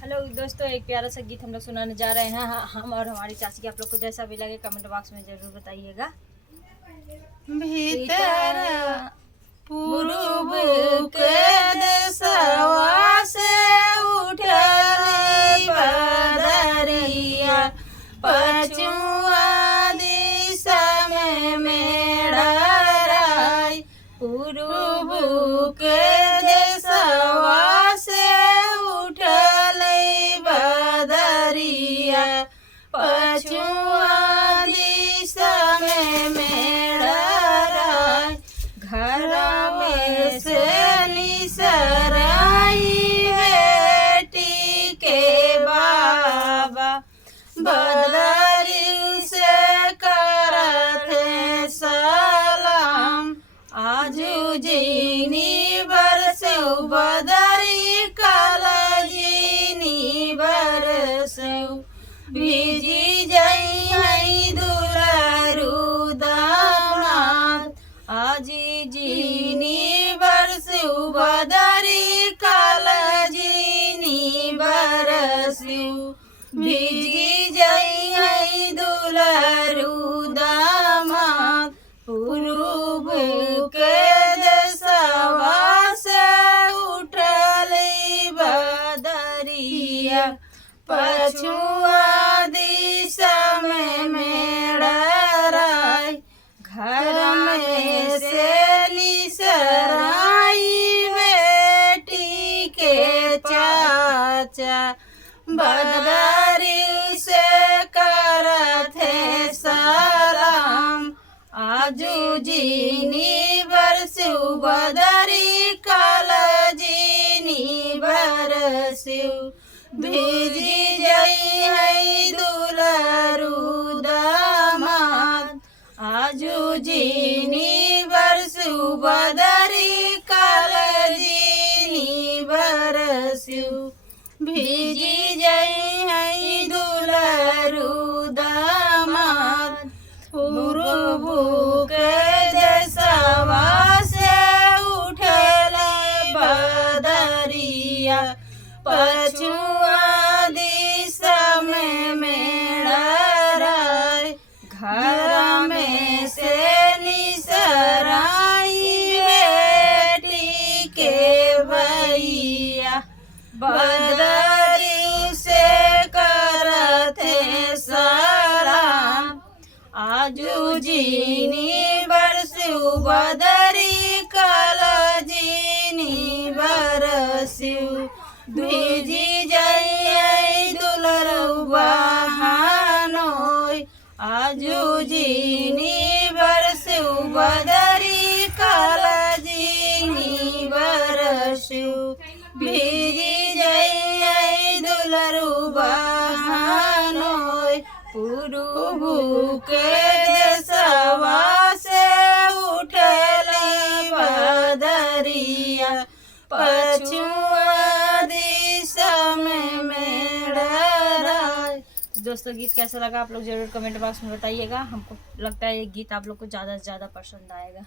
Hello दोस्तों, एक प्यारा सा गीत हम लोग सुनाने जा रहे हैं। हम और हमारी चाची की। आप लोग को जैसा भी लगे कमेंट बॉक्स में जरूर बताइएगा। भीतर पूर्व के देशवा से उठली बदरिया, पछुआ दिशा में मेढ़राई। पूर्व के देशवा से उठली बदरिया, पछुआ दिशा में मेढ़राई। घर में से निसराई बेटी के बाबा, बदरी से करते सलाम। आजू जीनी बरसौ बदरी, कल जीनी बरसौ। भीजी जई दुलारू दामाद, आजी जीनी बरसौ बदरी, कल जीनी बरसौ। भीजी जई दुलारू दामाद, पूर्व के देशवा से उठली बदरिया, पछुआ दिशा में मेढ़राई। घर में से निसराई बेटी के चाचा, बदरी से करते सलाम। आजू जीनी बरसौ बदरी, कल जीनी बरसौ। भीजी जई दुलारू दामाद, आजू जीनी बरसौ बदरी, कल जीनी बरसौ। भीजी जई दुलारू दामाद, पूर्व के देशवा से उठले बदरिया, पछुआ दिशा में मेढ़राई। घर में से निसराई बेटी के भैया, बदरी से करते सलाम। आजू जीनी बरसौ बदरी, कल जीनी बरसौ। भीजी जई दुलरू बहानोई, आजू जीनी बरसौ बदरी, कल जीनी बरसौ। भीजी जई दुलरू बहानोई, पूर्व के देशवा से उठली बदरिया, पछुआ दिशा में मेढ़राई। दोस्तों, गीत कैसा लगा आप लोग जरूर कमेंट बॉक्स में बताइएगा। हमको लगता है ये गीत आप लोग को ज़्यादा से ज़्यादा पसंद आएगा।